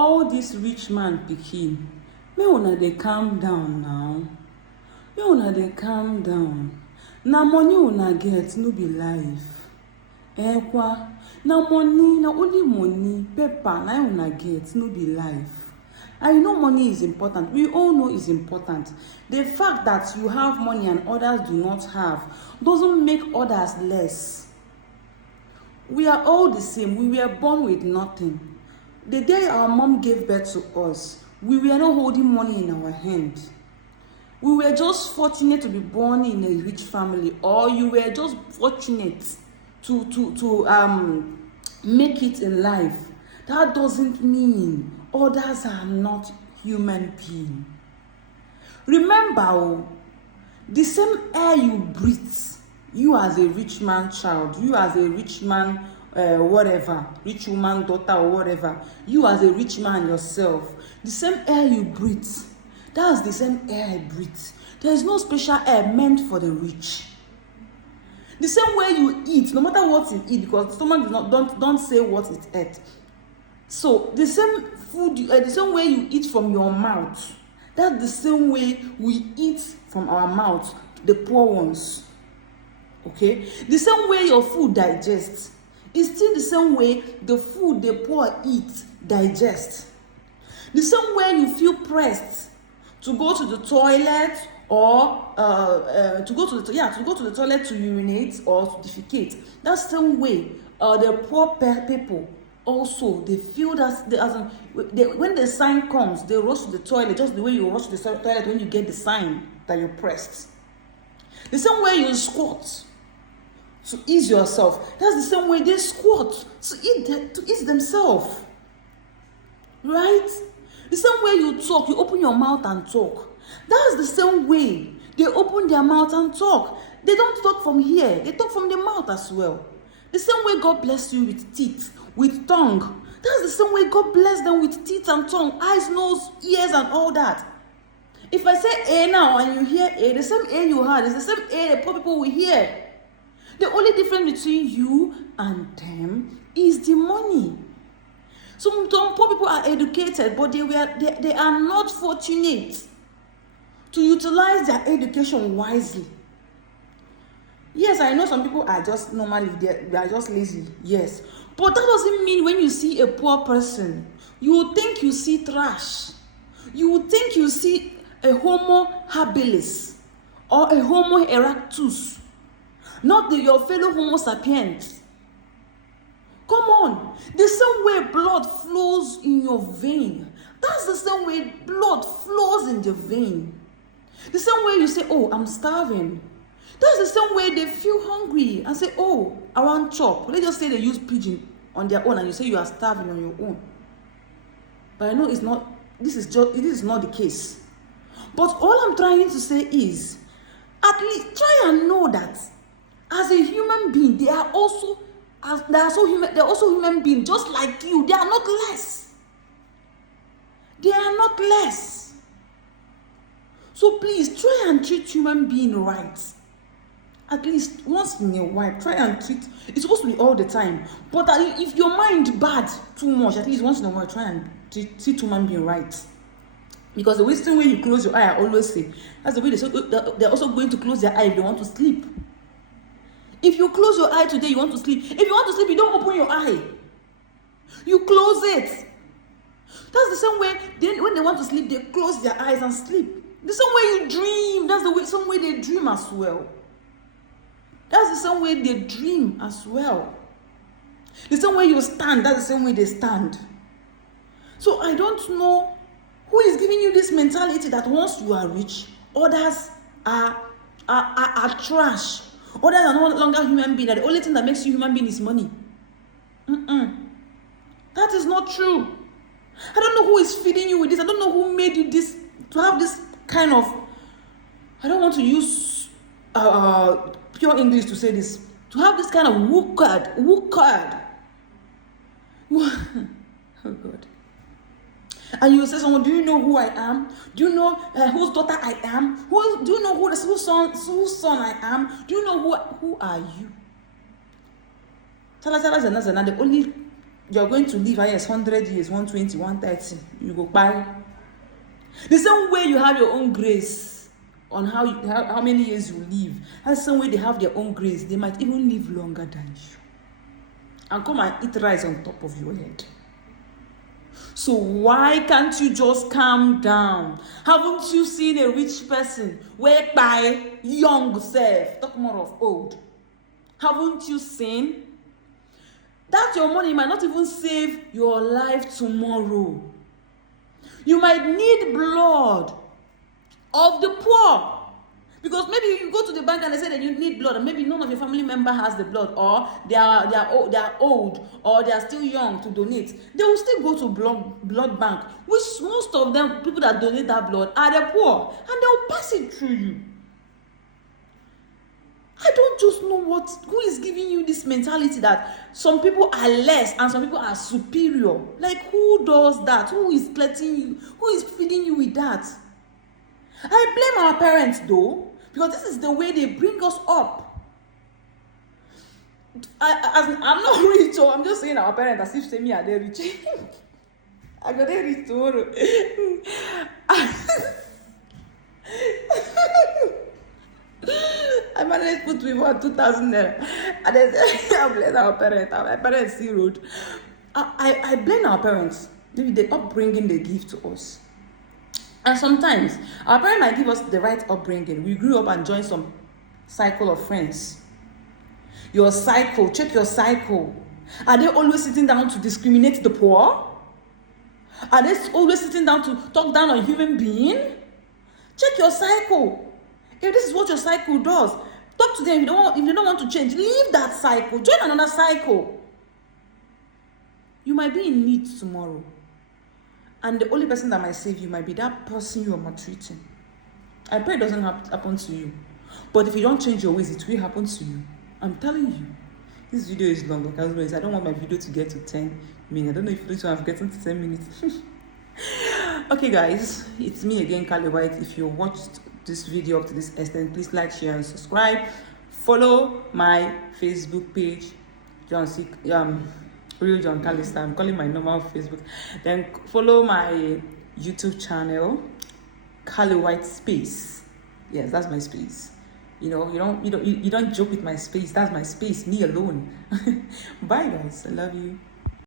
all this rich man pikin, make una dey calm down now. Make una dey calm down. Na money una get, no be life. Kwa, na money, na only money, paper, na una get, no be life. I know money is important. We all know it's important. The fact that you have money and others do not have doesn't make others less. We are all the same. We were born with nothing. The day our mom gave birth to us, we were not holding money in our hand. We were just fortunate to be born in a rich family, or you were just fortunate to make it in life. That doesn't mean others are not human beings. Remember, the same air you breathe, you as a rich man child, you as a rich man whatever, rich woman daughter or whatever, you as a rich man yourself, the same air you breathe, that's the same air I breathe. There is no special air meant for the rich. The same way you eat, no matter what you eat, because stomach don't say what it ate. So the same food, the same way you eat from your mouth, that's the same way we eat from our mouth, the poor ones. Okay? The same way your food digests, it's still the same way the food the poor eat digests. The same way you feel pressed to go to the toilet or to go to the toilet to urinate or to defecate. That's the same way the poor people also, they feel that when the sign comes, they rush to the toilet just the way you rush to the toilet when you get the sign that you're pressed. The same way you squat to ease yourself, that's the same way they squat to ease themselves. Right? The same way you talk, you open your mouth and talk. That's the same way they open their mouth and talk. They don't talk from here, they talk from the mouth as well. The same way God bless you with teeth, with tongue, that's the same way God bless them with teeth and tongue, eyes, nose, ears, and all that. If I say A now and you hear A, the same A you heard is the same A the poor people will hear. The only difference between you and them is the money. Some poor people are educated, but they are not fortunate to utilize their education wisely. Yes, I know some people are just normally, they are just lazy, yes. But that doesn't mean when you see a poor person, you would think you see trash. You would think you see a Homo habilis or a Homo erectus, not your fellow Homo sapiens. Come on, the same way blood flows in your vein, that's the same way blood flows in the vein. The same way you say, oh, I'm starving. That's the same way they feel hungry and say, oh, I want chop. Let's just say they use pigeon on their own and you say you are starving on your own. But I know it's not, this is not the case. But all I'm trying to say is, at least try and know that as a human being, they are also human beings just like you. They are not less. They are not less. So please try and treat human being right. At least once in a while, try and treat. It's supposed to be all the time. But if your mind bad too much, at least once in a while, try and treat human being right. Because the same way you close your eye, I always say, that's the way they're also going to close their eye if they want to sleep. If you close your eye today, you want to sleep. If you want to sleep, you don't open your eye. You close it. That's the same way. Then when they want to sleep, they close their eyes and sleep. The same way you dream, that's the same way they dream as well. That's the same way they dream as well. The same way you stand, that's the same way they stand. So I don't know who is giving you this mentality that once you are rich, others are trash. Others are no longer human beings. That the only thing that makes you human being is money. That is not true. I don't know who is feeding you with this. I don't know who made you this, to have this kind of, I don't want to use pure English to say this, to have this kind of wookard. Oh God. And you will say, someone, do you know who I am? Do you know whose daughter I am? Do you know whose son I am? Do you know who are you? The only you're going to live, yes, 100 years, 120, 130, you go buy. The same way you have your own grace on how many years you live, that's the same way they have their own grace. They might even live longer than you and come and eat rice on top of your head. So why can't you just calm down? Haven't you seen a rich person whereby young self, talk more of old? Haven't you seen? That your money might not even save your life tomorrow. You might need blood of the poor. Because maybe you go to the bank and they say that you need blood, and maybe none of your family member has the blood, or they are old, or they are still young to donate. They will still go to blood bank, which most of them, people that donate that blood, are the poor, and they will pass it through you. I don't just know who is giving you this mentality that some people are less and some people are superior. Like, who does that? Who is letting you? Who is feeding you with that? I blame our parents though, because this is the way they bring us up. I'm not rich, so I'm just saying our parents as if say me are they rich. I got they rich tomorrow. I managed to put me for 2,000 naira. And then I blame our parents. My parents see road. I blame our parents. Maybe the upbringing they give to us. And sometimes our parents might give us the right upbringing. We grew up and joined some cycle of friends. Your cycle, check your cycle. Are they always sitting down to discriminate the poor? Are they always sitting down to talk down on human being? Check your cycle. If this is what your cycle does, talk to them. If you don't want to change, leave that cycle. Join another cycle. You might be in need tomorrow. And the only person that might save you might be that person you are maltreating. I pray it doesn't happen to you. But if you don't change your ways, it will happen to you. I'm telling you. This video is long. Like always, I don't want my video to get to 10 minutes. I don't know if this one I've gotten to 10 minutes. Okay, guys. It's me again, Kali White. If you watched this video up to this extent, please like, share, and subscribe. Follow my Facebook page, Real John Callister. I'm calling my normal Facebook. Then follow my YouTube channel, Kali White Space. Yes, that's my space. You know, you don't joke with my space. That's my space, me alone. Bye guys. I love you.